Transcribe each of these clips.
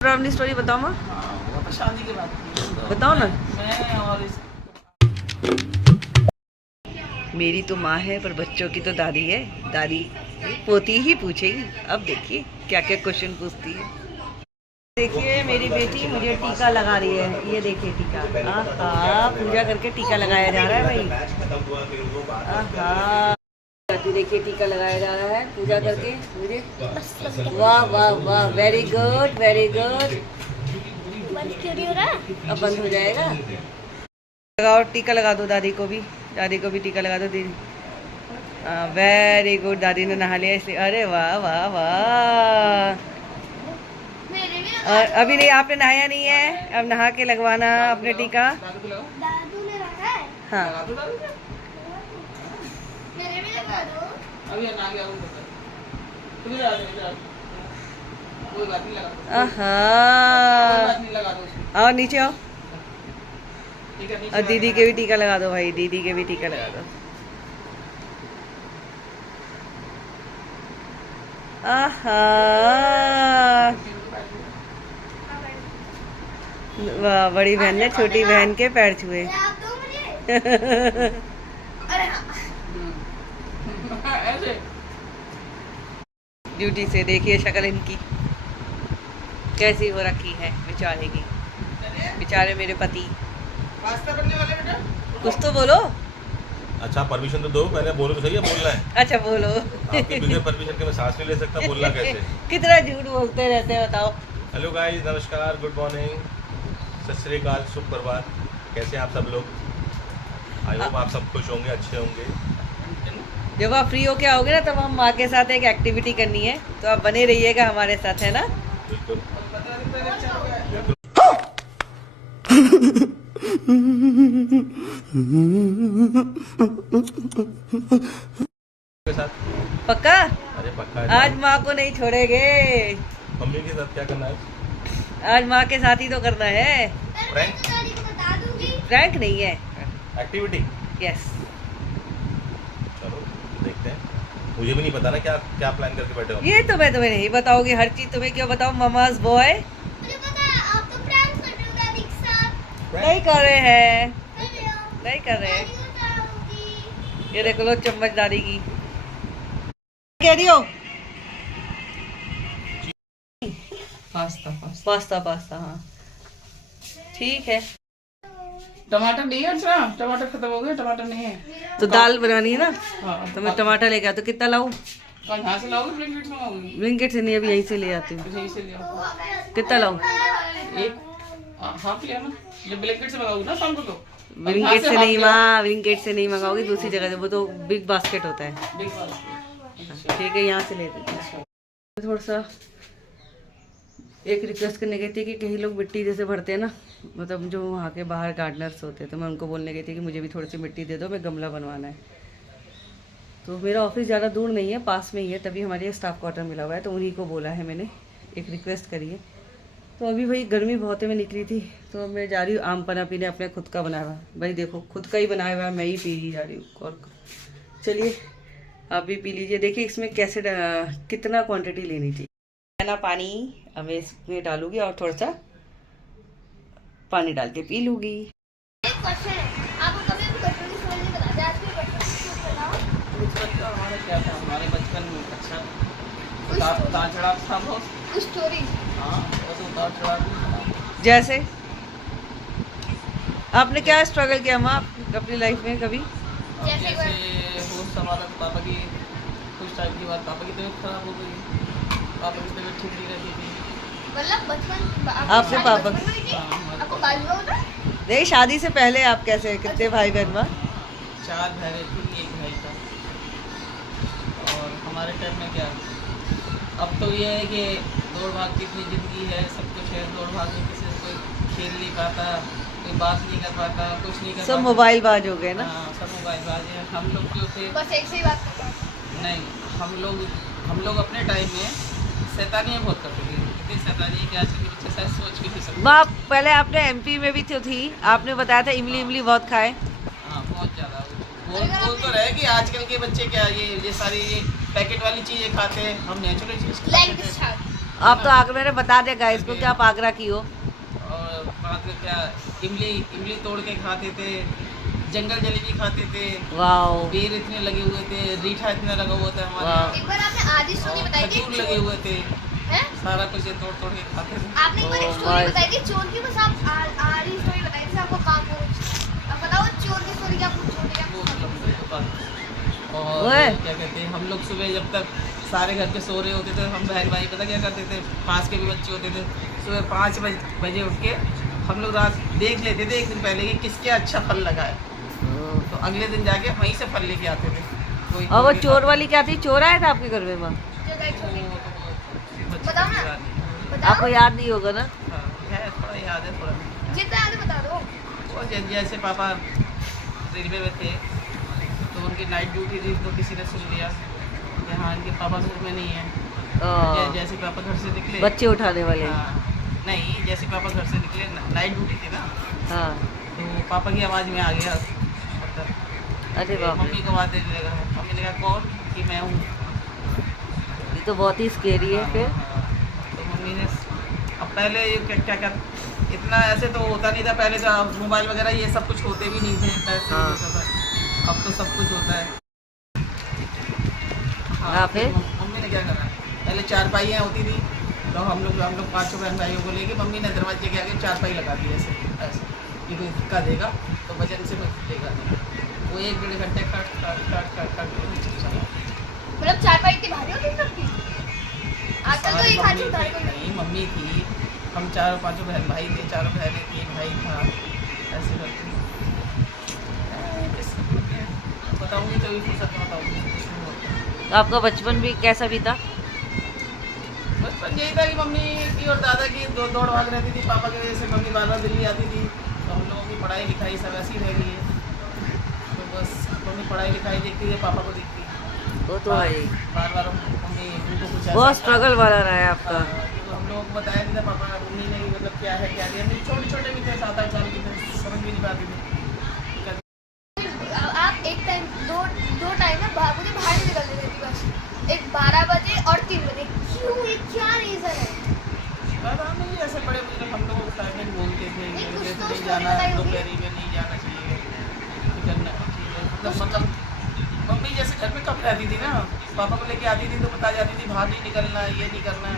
अपनी स्टोरी बताओ माँ। शादी के बाद बताओ ना। मैं और मेरी तो माँ है पर बच्चों की तो दादी है। दादी पोती ही पूछेगी। अब देखिए क्या क्या क्वेश्चन पूछती है। देखिए मेरी बेटी मुझे टीका लगा रही है। ये देखिए टीका। आहा, पूजा करके टीका लगाया जा रहा है भाई। आहा, देखिए टीका लगाया जा रहा है पूजा करके मुझे। वाह वाह वाह, वेरी गुड वेरी गुड। अब बंद हो जाएगा। लगाओ टीका लगा दो दादी को भी टीका लगा दो दीदी। Very good. दादी ने नहा लिया इसलिए। अरे वाह वाह वाह। और अभी नहीं, आपने नहाया नहीं है, अब नहा के लगवाना अपने टीका। दादू ने लगा है। हाँ मेरे भी लगा दो। अभी ना गया कोई बात नहीं लगा। आहा, नहीं लगा दो उसको। आओ नीचे आओ। ठीक है और दीदी के भी टीका लगा दो भाई, दीदी के भी टीका लगा दो। आहा, वाह, बड़ी बहन ने छोटी बहन के पैर छुए। आप दो मुझे। अरे हाँ। ऐसे ड्यूटी से देखिए शक्ल इनकी कैसी हो रखी है बेचारे की। बेचारे मेरे पति। पास्ता बनने वाले बेटा। कुछ तो बोलो। अच्छा परमिशन तो दो, मैंने बोलो तो सही है, बोलना है। अच्छा बोलो। आपके बिना परमिशन के मैं सांस नहीं ले सकता, बोलना कैसे? कितना झूठ बोलते रहते हैं बताओ। हेलो गाइस, नमस्कार, गुड मॉर्निंग, सत श्री अकाल, शुभ प्रभात। कैसे हैं आप सब लोग? आई होप आप सब खुश होंगे, अच्छे होंगे। जब आप फ्री होके आओगे ना तब हम माँ के साथ एक एक्टिविटी करनी है, तो आप बने रहिएगा हमारे साथ, है ना। बिल्कुल के साथ। पक्का। अरे पक्का है। आज माँ को नहीं छोड़ेंगे। मम्मी के साथ क्या करना है? आज माँ के साथ ही तो करना है। प्रैंक? दादी को बता दूंगी। प्रैंक नहीं है। एक्टिविटी? यस। चलो देखते हैं। मुझे भी नहीं पता ना क्या क्या प्लान करके बैठे हो। ये तो मैं तुम्हें नहीं बताऊंगी, हर चीज तुम्हें क्यों बताऊं। ममाज बॉय मुझे पता है आप तो प्रैंक कर रहे हो दादी के साथ। नहीं कर रहे हैं, कर रहे हो। नहीं कर रहे। दादी को बताऊंगी। ये देख लो चम्मच दादी की। कह रही हो? पास्ता पास्ता पास्ता, हाँ ठीक है। टमाटर नहीं है। अच्छा टमाटर खत्म हो गया, टमाटर नहीं है तो दाल बनानी है ना, हाँ तो मैं टमाटर लेके आता। तो कितना लाऊं? कहाँ से लाओगे? ब्लिंकिट से मंगाओगे? ब्लिंकिट से नहीं, अभी यहीं से ले आती हूँ। यहीं से ले आओ। कितना लाऊं? एक हाफ लिया ना, जब ब्लिंकिट से मंगाओगे ना शाम को तो ब्लिंकिट से नहीं माँ, ब्लिंकिट से नहीं मंगाओगी, दूसरी जगह से। वो तो बिग बास्केट होता है। Big basket. ठीक है, यहाँ से ले लेती हूँ। थोड़ा सा एक रिक्वेस्ट करने गई थी कि कई लोग मिट्टी जैसे भरते हैं ना, मतलब जो वहाँ के बाहर गार्डनर्स होते हैं, तो मैं उनको बोलने गई थी कि मुझे भी थोड़ी सी मिट्टी दे दो, मैं गमला बनवाना है। तो मेरा ऑफिस ज़्यादा दूर नहीं है, पास में ही है, तभी हमारे स्टाफ क्वार्टर मिला हुआ है, तो उन्हीं को बोला है मैंने, एक रिक्वेस्ट करी है। तो अभी भाई गर्मी बहुत है, मैं निकली थी तो मैं जा रही हूँ आम पन्ना पीने, अपने खुद का बनाया हुआ। भाई देखो खुद का ही बनाया हुआ है, मैं ही पी ही जा रही हूँ। और चलिए आप भी पी लीजिए। देखिए इसमें कैसे कितना क्वांटिटी लेनी चाहिए। ना पानी अब मैं इसमें डालूंगी और थोड़ा सा पानी डाल के पी लूँगी। एक क्वेश्चन है, आपको कभी भी बचपन की स्टोरी नहीं बताते, आज भी बचपन की बताओ। बचपन का हमारा क्या था? हमारे बचपन में अच्छा उतार चढ़ाव था बहुत। कुछ स्टोरी। हाँ बहुत उतार चढ़ाव था। जैसे आपने क्या स्ट्रगल किया माँ अपनी लाइफ में कभी? जैसे एक बार- जैसे होश संभाला तो पापा की कुछ टाइम के बाद पापा की तबीयत खराब हो गई। पापा की तबीयत ठीक नहीं रहती थी। मतलब बचपन आपके पापा बचपन में हुई थी? हाँ, आपको बाजू होता? नहीं, शादी से पहले आप कैसे, कितने भाई बहन माँ? 4 बहनें थी, 1 भाई था। और हमारे टाइम में क्या, अब तो ये है कि दौड़ भाग की इतनी ज़िंदगी है, सब कुछ है, दौड़ भाग में किसी से कोई खेल नहीं पाता, कोई बात नहीं कर पाता, कुछ नहीं कर सब पाता। मोबाइल बाज हो गए ना। हाँ सब मोबाइल बाज है। हम लोग जो थे, बस एक से ही बात करता हूँ। नहीं हम लोग अपने टाइम में शैतानियाँ बहुत करते थे। इतनी शैतानी कि आजकल के बच्चे शायद सोच भी नहीं सकते। बाप, पहले आपने एमपी में भी तो थी, आपने बताया था इमली इमली बहुत खाए। हाँ बहुत ज़्यादा बोल तो रहे कि आजकल के बच्चे क्या ये सारी ये पैकेट वाली चीज़ें खाते हैं, हम नेचुरल चीज़ लाइक दिस आप तो आगरा, मैंने बता दिया गाइस को कि आप आगरा की हो। और बात में क्या, इमली तोड़ के खाते थे, जंगल जलेबी खाते थे, वाओ, बेर इतने लगे हुए थे, रीठा इतना लगा हुआ था हमारे वाह। यहाँ, एक बार आपने आधी स्टोरी और बताई थी खजूर लगे हुए थे, हैं? सारा कुछ ये तोड़ तोड़ के खाते थे। आपने एक बार एक Oh स्टोरी my- बताई थी चोर की, बस आप आधी स्टोरी बताई थी आपको काम हो। अब बताओ चोर की स्टोरी, क्या पूछ रहे वो हैं? लंबी बात। और ओए। क्या कहते हैं, हम लोग सुबह जब तक सारे घर के सो रहे होते थे, हम बहन भाई पता क्या करते थे, पास के भी बच्चे होते थे, सुबह 5 बजे उठ के हम लोग रात देख लेते थे एक दिन पहले कि किसके अच्छा फल लगा है, तो अगले दिन जाके वहीं से फल लेके आते थे। कोई और वो तोड़ के चोर खाते वाली क्या थी, चोर आया था आपके घर में? माँ जो गाइड थे। छोड़ी। वो बताओ ना। बचपन बताओ आपको याद नहीं होगा ना? हाँ, है थोड़ा याद है थोड़ा। जितना याद है बता दो। वो जैसे पापा रेलवे में थे तो उनकी नाइट ड्यूटी थी, तो किसी ने सुन लिया कि हाँ इनके पापा घर में नहीं है। जैसे पापा घर से निकले, बच्चे उठाने वाले। हाँ, नहीं जैसे पापा घर से निकले, नाइट ड्यूटी थी ना, हाँ, तो पापा की आवाज़ में आ गया मतलब, अरे बाप रे, मम्मी को आवाज़ देने लगा। मम्मी ने कहा कौन, कि मैं हूँ। ये तो बहुत ही स्केरी है। फिर हाँ, तो मम्मी ने, अब पहले ये क्या क्या इतना ऐसे तो होता नहीं था, पहले तो मोबाइल वगैरह ये सब कुछ होते भी नहीं थे, पैसे हाँ। नहीं होता था, अब तो सब कुछ होता है। हाँ, फिर मम्मी ने क्या करा, पहले चारपाइयाँ होती थी, तो हम लोग 5 बहन भाइयों को लेके मम्मी ने दरवाजे के आगे चारपाई लगा दी ऐसे ऐसे, ये कोई धक्का देगा तो वजन से लेगा, वो 1-1.5 घंटे कट मतलब चारपाई इतनी भारी होती है सबकी? आजकल तो एक हाथ से उठा के नहीं, मम्मी थी, हम 4-5 बहन भाई थे, 4 बहनें थी, एक भाई था, ऐसे करते बताऊँगी तो भी फुर्सत में बताऊँगी, कुछ नहीं होता। तो आपका बचपन भी कैसा बीता? बचपन यही था कि मम्मी की और दादा की दौड़ भाग रहती थी, पापा की वजह से मम्मी बार दिल्ली आती थी, तो हम लोगों की पढ़ाई लिखाई सब ऐसी रह गई है, तो बस मम्मी पढ़ाई लिखाई देखती है, पापा को देखती है, वो तो है ही। बार मम्मी उनको कुछ ऐसा बहुत स्ट्रगल वाला रहा है आपका। तो हम लोगों को बताया नहीं था पापा मम्मी ने मतलब क्या है क्या नहीं, हम लोग छोटे भी थे, 7-8 साल के थे, समझ भी नहीं पाते थे। आप एक टाइम दो टाइम में मुझे बाहर नहीं निकलने देती बस, एक 12 बजे और 3 बजे। क्यों, ये क्या रीजन है? पता नहीं, ऐसे बड़े बुजुर्ग हम लोग टाइमिंग बोलते थे, नहीं, कुछ जैसे तो नहीं story जाना, बताई होगी। दोपहरी में नहीं जाना चाहिए, करना चाहिए, मतलब मम्मी जैसे घर में कब रहती थी ना, पापा को लेके आती थी तो बता जाती थी बाहर नहीं निकलना, ये नहीं करना,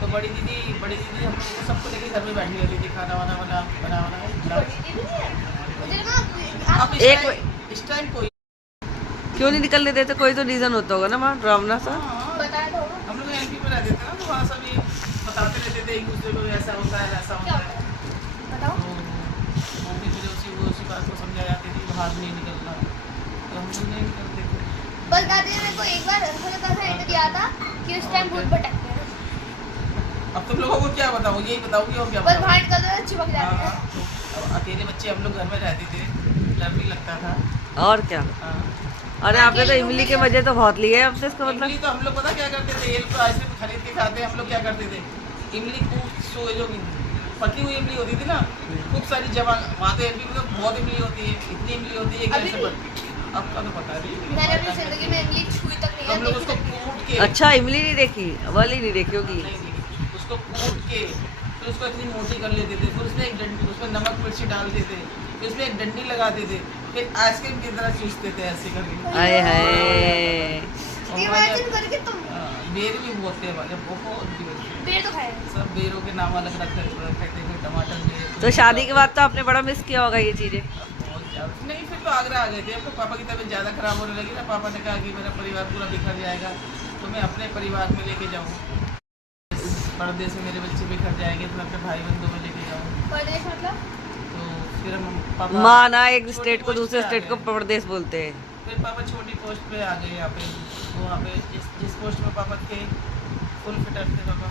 तो बड़ी दीदी हम लोग को सबको लेके घर में बैठी रहती थी, खाना वाना बना बड़ी दीदी नहीं है? मुझे लगा आप अब इस टाइम कोई क्यों नहीं निकलने देते? कोई तो रीजन होता होगा ना माँ, ड्रामना सा। हाँ, बताया तो होगा। हम लोग एमपी में रहते थे ना, तो वहाँ सभी बताते रहते थे एक दूसरे को, ऐसा होता है ऐसा क्या होता होता है, है बताओ। तो मम्मी मुझे उसी बात को समझा जाती थी, बाहर नहीं निकलना, तो हम लोग नहीं निकलते थे। बस दादी ने मेरे को एक बार हल्का सा हिंट दिया था कि उस टाइम भूत भटकते हैं, अब तुम लोगों को क्या बताऊँ, यही बताऊँगी और क्या बस बताऊँ। बाहर निकलते तो चिपक हाँ, जाते हाँ, हैं। तो अब अकेले बच्चे हम लोग घर में रहते थे, डर भी लगता था। और क्या? हाँ, अरे आपने तो इमली के मजे तो बहुत लिए हैं आपसे, इसका इमली मतलब। तो हम लोग पता क्या करते थे, एक तो आइसक्रीम खरीद के खाते, हम लोग क्या करते थे, इमली खूब जो पकी हुई इमली होती थी ना, खूब सारी जमा, वहाँ तो एमपी में तो बहुत इमली होती है, इतनी इमली होती है अभी कि भी? आपका तो पता नहीं, मैंने अपनी जिंदगी में इमली छुई तक नहीं हम लोग है, उसको देखी तक कूट के, अच्छा, इमली नहीं देखी वाली, नहीं देखी होगी। नहीं, उसको कूट के फिर उसको इतनी मोटी कर लेते थे, फिर उसमें एक डंडी, उसमें नमक मिर्ची डालते थे, फिर उसमें एक डंडी लगाते थे, फिर आइसक्रीम की तरह चूसते थे ऐसे करके। आए हाय, नहीं। इमेजिन करके तुम बेर भी बहुत थे हमारे, बहुत बेर थे। बेर तो खाए। सब बेरों के नाम अलग रखते थे, कोई टमाटर बेर, तो शादी के बाद तो आपने बड़ा मिस किया होगा ये चीजें। बहुत ज़्यादा नहीं, फिर तो आगरा आ गए थे, अब तो पापा की तबीयत ज़्यादा खराब होने लगी ना, पापा ने कहा कि मेरा परिवार पूरा बिखर जाएगा, तो मैं अपने परिवार में लेके जाऊँ, परदेश में मेरे बच्चे बिखर जाएंगे, तो मैं अपने भाई बंधुओं में लेके जाऊँ, परदेश मतलब तो फिर हम पापा माँ ना एक छोटी स्टेट को पोस्ट दूसरे पे आ स्टेट को गए। प्रदेश बोलते हैं। फिर पापा छोटी पोस्ट पे आ गए यहाँ पे, तो वहाँ पे जिस पोस्ट में पापा थे फुल फिटर थे पापा,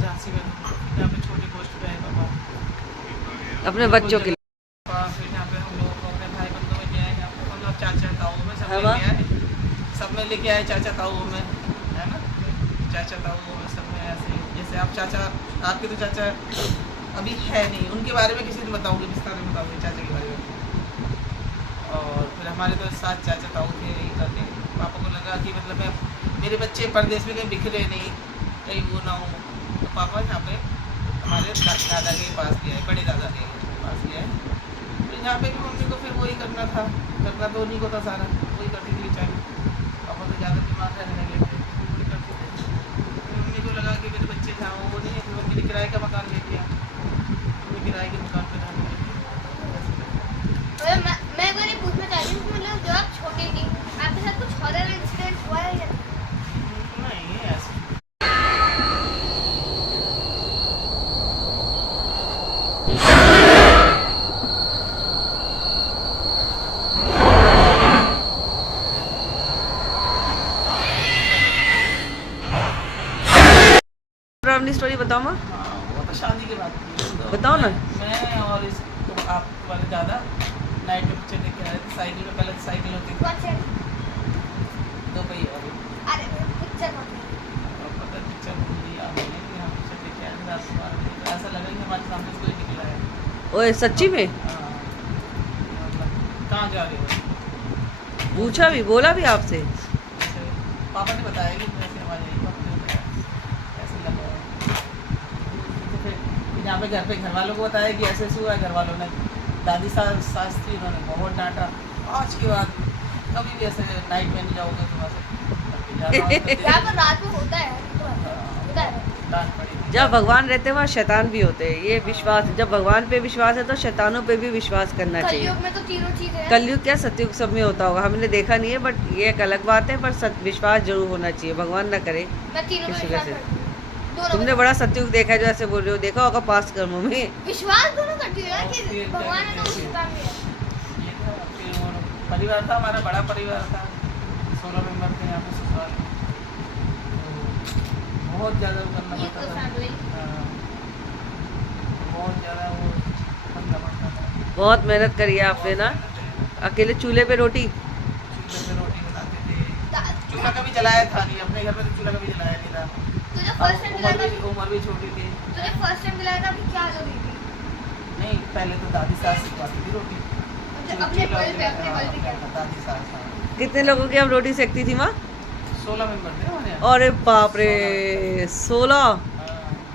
झांसी में, यहाँ पे छोटी पोस्ट पे आए पापा अपने बच्चों के लिए। फिर यहाँ पे हम लोग को अपने भाई बंधुओं में ले आए, यहाँ पे मतलब चाचा ताऊ में सब हाँ, लेके आए, सब में लेके आए चाचा ताऊ में, है ना, चाचा ताऊ में सब में ऐसे, जैसे आप चाचा, आपके तो चाचा अभी है नहीं, उनके बारे में किसी दिन बताऊँगी, विस्तार में बताऊँगी चाचा के बारे में। और फिर हमारे तो 7 चाचा ताऊ थे, यही करके पापा को लगा कि मतलब मैं, मेरे बच्चे परदेश में कहीं बिखरे नहीं, कहीं वो ना हो। तो पापा यहाँ पे हमारे दादा के पास गया है, बड़े दादा के पास गया है। तो यहाँ पे भी मम्मी को फिर वही करना था, करना तो उन्हीं को था सारा, वही करती थी बेचारी। पापा तो ज़्यादा दिमाग रहने लगे थे, वही करते थे। फिर मम्मी को लगा कि मेरे बच्चे जहाँ वो नहीं है, फिर मम्मी ने किराए का मकान ले लिया, मम्मी किराए के मकान पर रहने लगी। मैं अगर ये पूछना चाह रही हूँ कि मतलब जब आप छोटी थी आपके साथ कुछ हॉरर इंसिडेंट हुआ है या नहीं ऐसे अपनी स्टोरी बताओ माँ, हाँ, वो तो शादी के बाद की है। तो बताओ ना। मैं और इस तो आप वाले दादा नाइट में पिक्चर देख के आए थे साइकिल में। पहले साइकिल होती थी कौन से 2 पहिया वाली, अरे पिक्चर कौन सी? और पता पिक्चर मूवी याद नहीं है कि हम पिक्चर देखे आए थे रात को 12 बजे। तो ऐसा लगा कि हमारे सामने से कोई निकला है। ओए सच्ची में? हाँ, मतलब कहाँ जा रहे हो? पूछा भी, बोला भी आपसे? जैसे पापा ने बताया कि ऐसे हमारे यही वक्त हो गया, ऐसे लगा है। तो फिर यहाँ पे घर पे घर वालों को बताया कि ऐसे ऐसे हुआ है। घर वालों ने, दादी सास थी, उन्होंने बहुत डांटा। आज के बाद कभी भी ऐसे नाइट में नहीं जाओगे तुम्हारे यहाँ पर रात में होता है, होता है। डांट पड़ी। जब भगवान रहते हैं वहाँ शैतान भी होते हैं, ये विश्वास। जब भगवान पे विश्वास है तो शैतानों पे भी विश्वास करना चाहिए। कलयुग में तो तीनों चीजें हैं। कलयुग क्या सतयुग सब में होता होगा, हमने देखा नहीं है, बट ये एक अलग बात है। पर विश्वास जरूर होना चाहिए, भगवान ना करे। मैं तीनों में किसी विश्वास वजह से। करती हूँ। दोनों तुमने में। बड़ा सतयुग देखा है जो ऐसे बोल रहे हो, देखा होगा पास कर्मों में। विश्वास दोनों करती हूँ यार कि फिर भगवान है तो कैसे? उसका काम भी है। ये था फिर और परिवार था हमारा, बड़ा परिवार था, 16 मेंबर थे यहाँ पे ससुराल में। तो बहुत ज़्यादा वो करना ये पड़ता तो था। फैमिली। हाँ, बहुत ज़्यादा वो करना पड़ता था। बहुत मेहनत करी है आपने ना, अकेले चूल्हे पे रोटी। चूल्हे पे रोटी बनाते थे, चूल्हा कभी जलाया था नहीं अपने घर में, तो चूल्हा कभी जलाया नहीं था। तुझे फर्स्ट टाइम दिलाया था, उम्र भी छोटी थी। तुझे फर्स्ट टाइम दिलाया था अभी क्या हो रही थी? नहीं, पहले तो दादी सास सिखवाती थी रोटी। अपने बल पे, अपने बल पे क्या? दादी सास, हाँ। कितने लोगों की आप रोटी सेकती थी माँ? 16 मेंबर थे हमारे यहाँ। अरे बाप रे, 16। हाँ।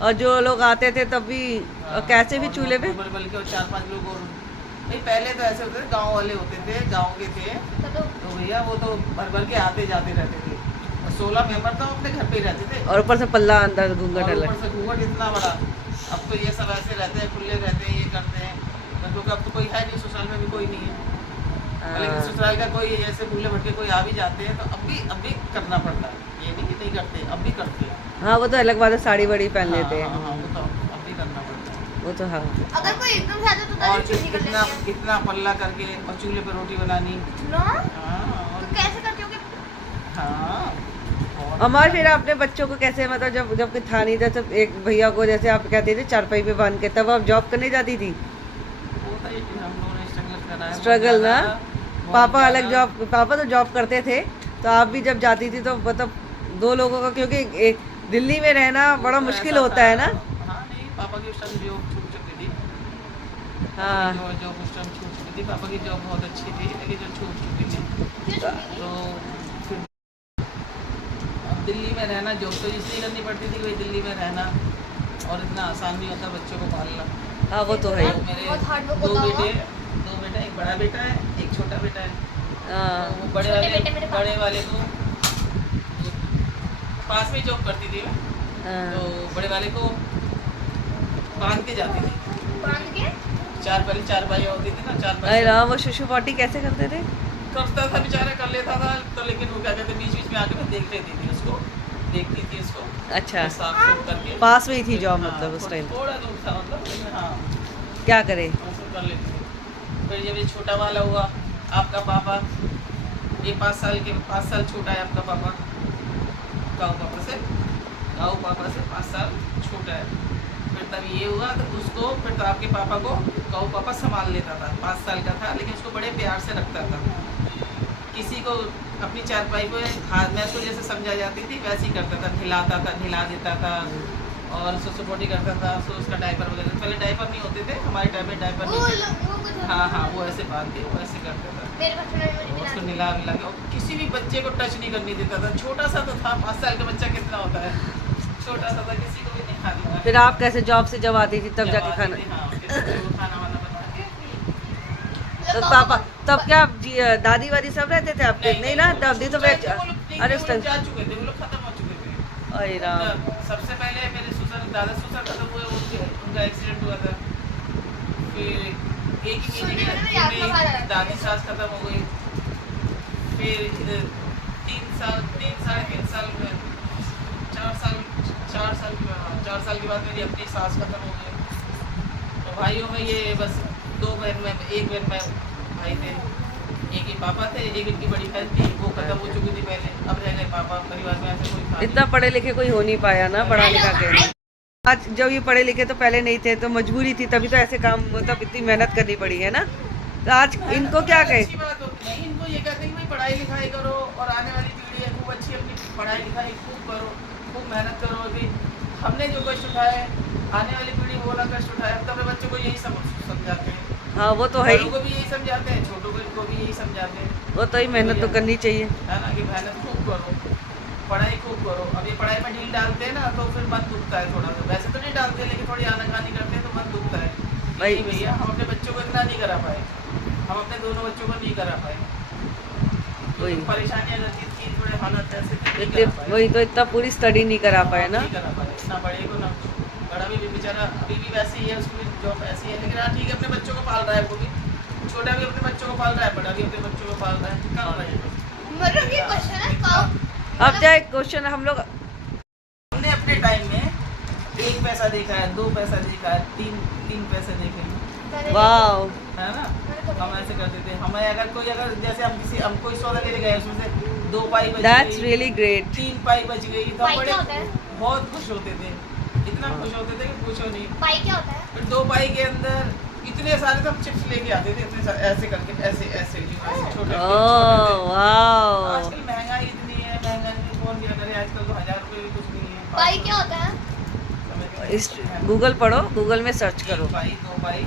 और जो लोग आते थे तब भी, और कैसे भी चूल्हे पे? बल्कि 4-5 लोग और नहीं, पहले तो ऐसे होते थे, गांव वाले होते थे, गांव के थे, तो भैया वो तो भर के आते जाते रहते थे। और 16 मेंबर तो अपने घर पे ही रहते थे। और ऊपर से पल्ला अंदर घूंघट और अलग। ऊपर से घूंघट इतना बड़ा। अब तो ये सब ऐसे रहते हैं, खुले रहते हैं, ये करते हैं, क्योंकि अब तो कोई है नहीं, ससुराल में भी कोई नहीं है। लेकिन ससुराल का कोई ऐसे भूले भटके कोई आ भी जाते हैं, तो अब भी करना पड़ता है। ये नहीं कि नहीं करते, अब भी करते हैं। हाँ वो तो अलग बात है, साड़ी बड़ी पहन लेते हाँ, हैं। वो तो अब भी करना पड़ता है। वो तो हाँ। अगर कोई एकदम से आता तो और दादी चुन्नी कर कितना लेती है। कितना पल्ला करके और चूल्हे पे रोटी बनानी। ना? हाँ, तो और कैसे करती हो कि हाँ, बहुत हमारे फिर अपने बच्चों को कैसे, मतलब जब कोई था नहीं था, तब एक भैया को जैसे आप कहते थे चारपाई पे बांध के, तब आप जॉब करने जाती थी? होता है कि हम लोगों ने स्ट्रगल करा है। स्ट्रगल ना, बहुत पापा ज़्यादा। अलग जॉब, पापा तो जॉब करते थे, तो आप भी जब जाती थी तो मतलब 2 लोगों का, क्योंकि दिल्ली में रहना बड़ा तो मुश्किल ऐसा होता था। है ना। हाँ, नहीं, पापा की उस टाइम जॉब छूट चुकी थी। हाँ जॉब उस टाइम छूट चुकी थी, पापा की जॉब बहुत अच्छी थी, लेकिन जो छूट चुकी थी, क्यों चुन्नी की? तो फिर अब दिल्ली में रहना, जॉब तो इसलिए करनी पड़ती थी कि भाई दिल्ली में रहना, और इतना आसान नहीं होता बच्चों को पालना। हाँ वो तो है। तो मेरे बहुत hard work 2 होता होगा। बेटे, एक बड़ा बेटा है, एक छोटा बेटा है। हाँ तो वो बड़े छोटे वाले बेटे मेरे पापा। बड़े वाले को पास में जॉब करती थी मैं, तो हाँ। बड़े वाले को बांध के जाती थी। बांध के? पहले 4 भाई होती थी ना, 4 अरे भाई राम, वो शिशु पार्टी कैसे करते थे? करता था बेचारा, कर लेता था। तो लेकिन वो क्या कहते, बीच बीच में आके मैं देख लेती थी उसको, देखती थी उसको, अच्छा, साफ सूफ करके। पास में ही थी जॉब हाँ, मतलब उस टाइम? थोड़ा दूर था मतलब, लेकिन हाँ, क्या करे? ऐसे कर लेती थी। फिर जब ये छोटा वाला हुआ, आपका पापा, ये 5 साल छोटा है आपका पापा, गाँव पापा से 5 साल छोटा है। फिर तब ये हुआ तो उसको, फिर तो आपके पापा को गाँव पापा संभाल लेता था। 5 साल का था, लेकिन उसको बड़े प्यार से रखता था। किसी को अपनी चारपाई को हाथ में उसको जैसे समझा जाती थी वैसे ही करता था, नहिलाता था, नहिला देता था, और सुसुपोटी करता था। तो उसका डायपर वगैरह, पहले डायपर नहीं होते थे हमारे टाइम में, डायपर वो नहीं थे। लोग वो कुछ हाँ, वो ऐसे बांध के वो ऐसे करता था, मेरे बचपन में मुझे उसको मिला। मिला के। और किसी भी बच्चे को टच नहीं करने देता था। छोटा सा तो था, 5 साल का बच्चा कितना होता है, छोटा सा था, किसी को भी नहीं खाने का। फिर आप कैसे जॉब से जब आती थी तब जाके खाना? हाँ, किसी को खाना वाना बना के। तो पापा तब क्या दादी वादी सब रहते थे आपके? नहीं ना, दादी तो उस time पे अरे वो उस लोग टाइम जा चुके थे, वो लोग खत्म हो चुके थे। अरे राम। सबसे पहले मेरे दादा ससुर खत्म हुए, उनका एक्सीडेंट हुआ था। फिर एक ही महीने में दादी सास खत्म हो गई। फिर 3 साल 3 साढ़े 3 साल 4 साल के बाद मेरी अपनी सास खत्म हो गई। तो भाइयों में ये बस 2 बहन में, एक बहन में भाई थे, एक ही पापा थे, एक इनकी बड़ी बहन थी, वो खत्म हो चुकी थी पहले। अब रह गए पापा, परिवार में ऐसे कोई था नहीं। इतना पढ़े लिखे कोई हो नहीं पाया ना, पढ़ा लिखा के। आज जब ये पढ़े लिखे तो पहले नहीं थे, तो मजबूरी थी, तभी तो ऐसे काम मतलब इतनी मेहनत करनी पड़ी है ना। तो आज इनको क्या कहे? अच्छी बात होती है, इनको ये कहते हैं कि भाई पढ़ाई लिखाई करो और आने वाली पीढ़ी है खूब अच्छी, अपनी पढ़ाई लिखाई खूब करो, खूब मेहनत करो। अभी हमने जो कष्ट उठाए, आने वाली पीढ़ी वो ना कष्ट उठाए। हम तो अपने बच्चों को यही समझाते हैं। हाँ वो तो है ही, बड़ों को भी यही समझाते हैं, छोटों को भी यही समझाते हैं, वो तो ही मेहनत तो करनी चाहिए, है ना, कि मेहनत खूब करो, पढ़ाई खूब करो। अब ये पढ़ाई में ढील डालते हैं ना तो फिर मन दुखता है थोड़ा सा। वैसे तो नहीं डालते, लेकिन थोड़ी आनाकानी करते हैं तो मन दुखता है। भाई नहीं भैया, हम अपने बच्चों को इतना नहीं करा पाए, हम अपने दोनों बच्चों को नहीं करा पाए। वही परेशानियां रहती थी, थोड़े हालत ऐसे थे, नहीं इतने करा पाए। वही तो इतना पूरी स्टडी नहीं करा पाए ना। नहीं करा पाए, ना बड़े को ना बड़ा भी बेचारा अभी भी वैसे ही है, उसकी भी जॉब ऐसी है। लेकिन हाँ ठीक है, अपने बच्चों को पाल रहा है, वो भी छोटा भी अपने बच्चों को पाल रहा है, बड़ा भी अपने बच्चों को पाल रहा है। क्या हो रहा है? मतलब ये क्वेश्चन है काउ। अब जाए क्वेश्चन हम लोग हमने अपने टाइम में 1 पैसा देखा है, 2 पैसा देखा है, 3 पैसे देखे हैं, वाओ, है ना। हम ऐसे करते थे। हमें अगर जैसे हम कोई सौदा लेने गए, उसमें से 2 पाई बच दैट्स गई, रियली ग्रेट। 3 पाई बच गई, तो पाई बड़े क्या होता है? बहुत खुश होते थे, इतना खुश होते थे कि पूछो नहीं। पाई क्या होता है? फिर 2 पाई के अंदर इतने सारे तो हम चिप्स लेके आते थे, इतने सारे ऐसे करके, ऐसे ऐसे छोटे ओह वाओ, आजकल महंगाई इतनी है, महंगाई में कौन क्या करे, आजकल तो 1000 रुपये भी कुछ नहीं है। पाई क्या होता है? इस गूगल पढ़ो, गूगल में सर्च करो। 1 पाई 2 पाई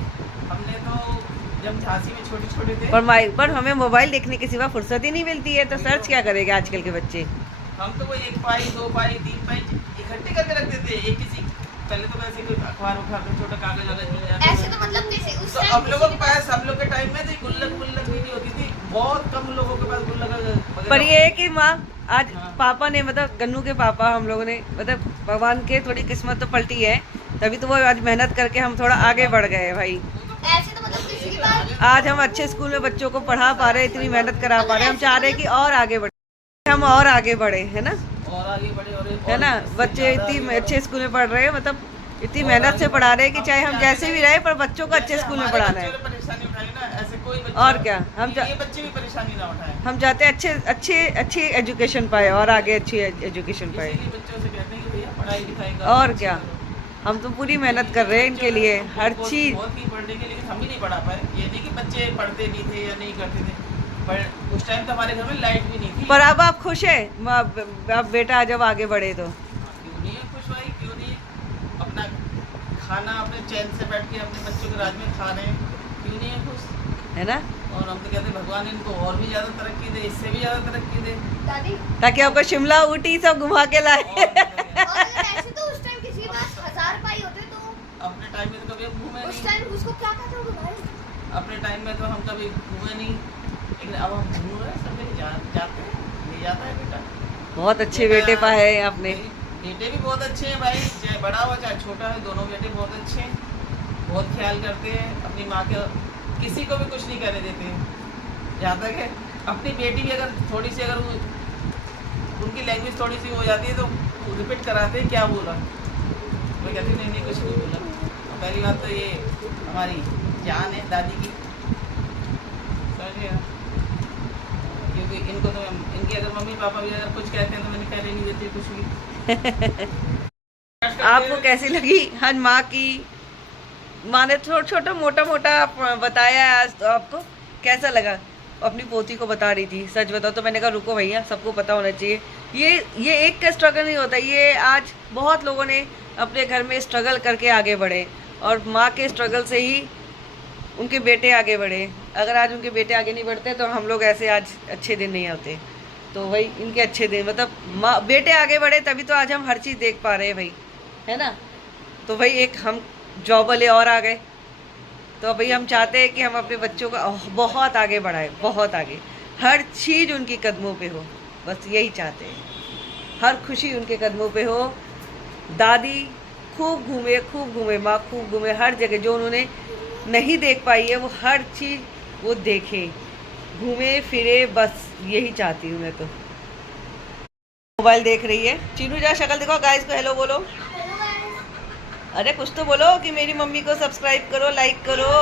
हमने तो जब झांसी में छोटे थे, पर हमें मोबाइल देखने के सिवा फुर्सत ही नहीं मिलती है, तो सर्च क्या करेंगे आजकल के बच्चे। हम तो वही 1 पाई 2 पाई 3 पाई इकट्ठे करके रखते थे। एक किसी पहले तो वैसे कोई अखबार उठा कर छोटा कागज वागज मिल जाता ऐसे था। तो मतलब कैसे उस तो टाइम हम लोगों के पास, हम लोग के टाइम में तो गुल्लक भी नहीं होती थी, बहुत कम लोगों के पास गुल्लक वगैरह। पर ये है कि माँ आज हाँ। पापा ने मतलब गन्नू के पापा हम लोगों ने मतलब भगवान के थोड़ी किस्मत तो पलटी है, तभी तो वो आज मेहनत करके हम थोड़ा आगे बढ़ गए हैं भाई। ऐसे तो मतलब किसी के पास आज हम अच्छे स्कूल में बच्चों को पढ़ा पा रहे हैं, इतनी मेहनत करा पा रहे हैं। हम चाह रहे हैं कि और आगे बढ़े, हम और आगे बढ़े, है ना, और आगे बढ़े और है ना। बच्चे इतनी अच्छे स्कूल में पढ़ रहे हैं, मतलब इतनी मेहनत से पढ़ा रहे हैं कि चाहे हम जैसे भी रहे पर बच्चों को अच्छे स्कूल में पढ़ाना है। परेशानी उठाई ना, ऐसे कोई बच्चा, और क्या, ये बच्चे भी परेशानी ना उठाए। हम चाहते हैं अच्छी एजुकेशन पाए और आगे अच्छी एजुकेशन पाए। इसीलिए बच्चों से कहते हैं कि भैया पढ़ाई लिखाई करो, और क्या, हम तो पूरी मेहनत कर रहे हैं इनके लिए, हर चीज। बहुत ही पढ़ने के, लेकिन हम ही नहीं पढ़ा पाए। ये नहीं कि बच्चे पढ़ते नहीं थे या नहीं करते थे, पर उस टाइम तो हमारे घर में लाइट भी नहीं थी। पर अब आप खुश है अब बेटा जब आगे बढ़े तो? क्यों नहीं है खुश भाई, क्यों नहीं है? अपना खाना अपने चैन से बैठ के अपने बच्चों के राज में खा रहे हैं, क्यों नहीं है खुश, है ना। और हम तो कहते हैं भगवान इनको और भी ज़्यादा तरक्की दे, इससे भी ज़्यादा तरक्की दे। दादी ताकि आपको शिमला ऊटी सब घुमा के लाए। और अगर ऐसे तो उस टाइम किसी के पास 1000 पाई होते तो अपने टाइम में तो कभी हम घूमे उस नहीं, टाइम उसको क्या कहते होगे भाई? अपने टाइम में तो हम कभी घूमे नहीं, लेकिन अब हम घूम रहे हैं, सब लेके जाते हैं, ले जाता है बेटा। बहुत अच्छे बेटे पाए हैं आपने। बेटे भी बहुत अच्छे हैं भाई, चाहे बड़ा हो चाहे छोटा है, दोनों बेटे बहुत अच्छे हैं, बहुत ख्याल करते हैं अपनी माँ के, किसी को भी कुछ नहीं करने देते हैं। जहाँ तक है अपनी बेटी भी अगर थोड़ी सी, अगर उनकी लैंग्वेज थोड़ी सी हो जाती है तो रिपीट कराते हैं क्या बोला, मैं कहती नहीं नहीं कुछ नहीं बोला। और पहली बात तो ये हमारी जान है दादी की, समझिए ना, क्योंकि इनको तो इनके अगर मम्मी पापा भी अगर कुछ कहते हैं तो मैंने कहने नहीं देती कुछ भी। आपको कैसी लगी आज माँ की, माँ ने छोटा मोटा बताया है, आज तो आपको कैसा लगा? अपनी पोती को बता रही थी, सच बताओ तो मैंने कहा रुको भैया, सबको पता होना चाहिए। ये एक का स्ट्रगल नहीं होता, ये आज बहुत लोगों ने अपने घर में स्ट्रगल करके आगे बढ़े, और माँ के स्ट्रगल से ही उनके बेटे आगे बढ़े। अगर आज उनके बेटे आगे नहीं बढ़ते तो हम लोग ऐसे आज अच्छे दिन नहीं आते। तो वही इनके अच्छे दिन, मतलब बेटे आगे बढ़े तभी तो आज हम हर चीज़ देख पा रहे हैं भाई, है ना। तो भाई एक हम जॉब वाले और आ गए, तो भाई हम चाहते हैं कि हम अपने बच्चों का बहुत आगे बढ़ाएं, बहुत आगे, हर चीज़ उनके कदमों पे हो, बस यही चाहते हैं, हर खुशी उनके कदमों पे हो। दादी खूब घूमे, माँ खूब घूमे, हर जगह जो उन्होंने नहीं देख पाई है वो हर चीज़ वो देखे, घूमे फिरे, बस यही चाहती हूँ मैं तो। मोबाइल देख रही है चीनू, जा शक्ल दिखाओ गाइस को, हेलो बोलो। अरे कुछ तो बोलो कि मेरी मम्मी को सब्सक्राइब करो, लाइक करो,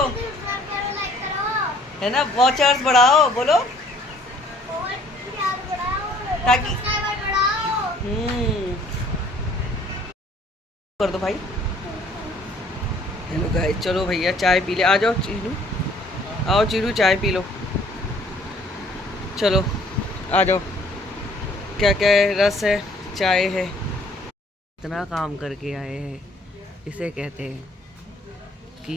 है ना, वॉचर्स बढ़ाओ, बोलो ताकि कर दो भाई। हेलो गाइस, चलो भैया चाय पी ले, आ जाओ चीनू, आओ चीनू चाय पी लो, चलो आ जाओ। क्या क्या है, रस है, चाय है, इतना काम करके आए हैं, इसे कहते हैं कि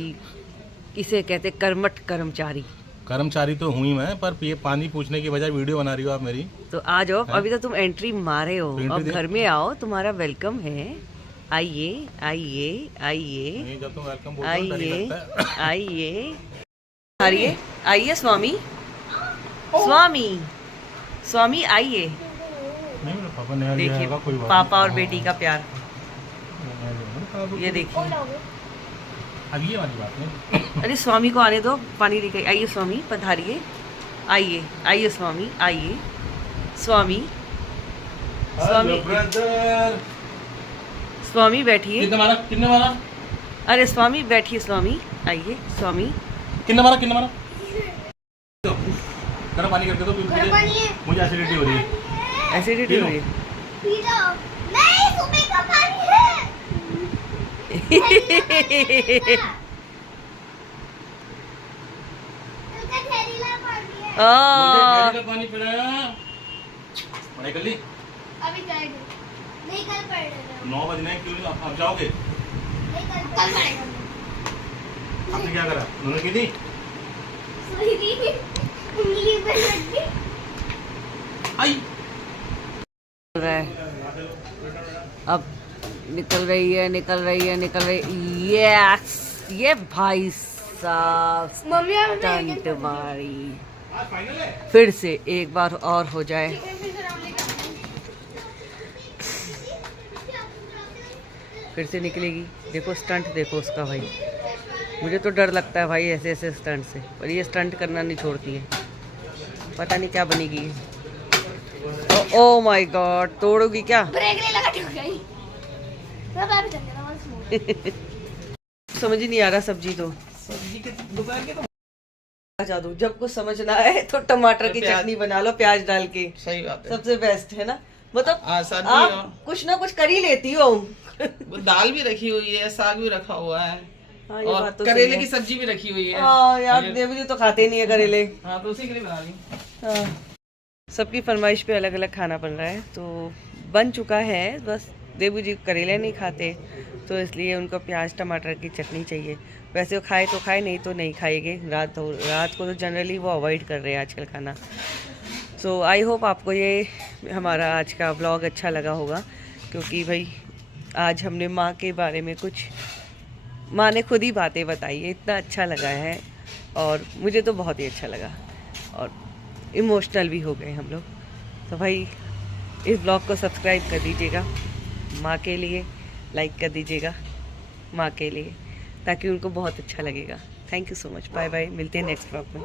इसे कहते कर्मठ कर्मचारी। कर्मचारी तो हुई मैं, पर ये पानी पूछने की बजाय वीडियो बना रही हो आप मेरी। तो आ जाओ, अभी तो तुम एंट्री मारे हो, तो अब घर में आओ, तुम्हारा वेलकम है, आइए आइए आइए नहीं, जब तुम वेलकम बोलते हो डर ही आइए लगता है। आइए आइए आइए स्वामी, स्वामी स्वामी आइए। नहीं मेरे पापा ने देखिए कोई बात पापा नहीं। और बेटी का प्यार, ये देखिए। अब ये वाली बात नहीं। अरे स्वामी को आने दो, पानी लेके आइए स्वामी, पधारिए, आइए आइए स्वामी, आइए स्वामी, स्वामी ब्रदर, स्वामी बैठिए। कितने मारा अरे स्वामी बैठिए, स्वामी आइए, स्वामी कितने मारा गर्म पानी करके दो, मुझे एसिडिटी हो रही है। एसिडिटी हो रही है। P low. नहीं, सुबह का पानी है। उनका जहरीला पानी है। आ, पानी पिलाया, पढ़ाई कर ली? अभी जाएंगे। नहीं, कल पढ़ लेना। 9 बजने, क्यों अब जाओगे? नहीं, कल पढ़ेगा। आपने क्या करा? उन्होंने की थी? सॉरी, उंगली पे लग गई। आई चल रहा है, अब निकल रही है, निकल रही है, निकल रही। यस, ये भाई साहब मम्मी टंट मारी, फिर से एक बार और हो जाए। फिर से निकलेगी, देखो स्टंट देखो उसका भाई, मुझे तो डर लगता है भाई ऐसे ऐसे स्टंट से, पर ये स्टंट करना नहीं छोड़ती है, पता नहीं क्या बनेगी। ओ माय गॉड, तोड़ोगी क्या? ब्रेक नहीं लगा, ठुक गई। सब आप चल जाना बस। समझ ही नहीं आ रहा सब्जी तो, सब्जी के दोपहर के तो बचा दूं, जब कुछ समझ ना आए तो टमाटर की प्याज- चटनी बना लो प्याज डाल के, सही बात है। सबसे बेस्ट है ना, मतलब आसान भी आप है। कुछ ना कुछ कर ही लेती हो। वो दाल भी रखी हुई है, साग भी रखा हुआ है, हाँ, ये और बात तो सही करेले है। की सब्जी भी रखी हुई है। हाँ यार, देवी जी तो खाते नहीं है करेले। हाँ, तो उसी के लिए बना ली। हाँ। सबकी फरमाइश पे अलग अलग खाना बन रहा है, तो बन चुका है, बस देबू जी करेले नहीं खाते, तो इसलिए उनको प्याज टमाटर की चटनी चाहिए। वैसे वो खाए तो खाए, नहीं तो नहीं खाएंगे। रात को तो जनरली वो अवॉइड कर रहे हैं आजकल खाना। सो आई होप आपको ये हमारा आज का व्लॉग अच्छा लगा होगा, क्योंकि भाई आज हमने माँ के बारे में कुछ, माँ ने खुद ही बातें बताई है, इतना अच्छा लगा है, और मुझे तो बहुत ही अच्छा लगा, और इमोशनल भी हो गए हम लोग। तो भाई इस ब्लॉग को सब्सक्राइब कर दीजिएगा, माँ के लिए लाइक कर दीजिएगा, माँ के लिए, ताकि उनको बहुत अच्छा लगेगा। Thank you so much, bye bye, मिलते हैं नेक्स्ट ब्लॉग में।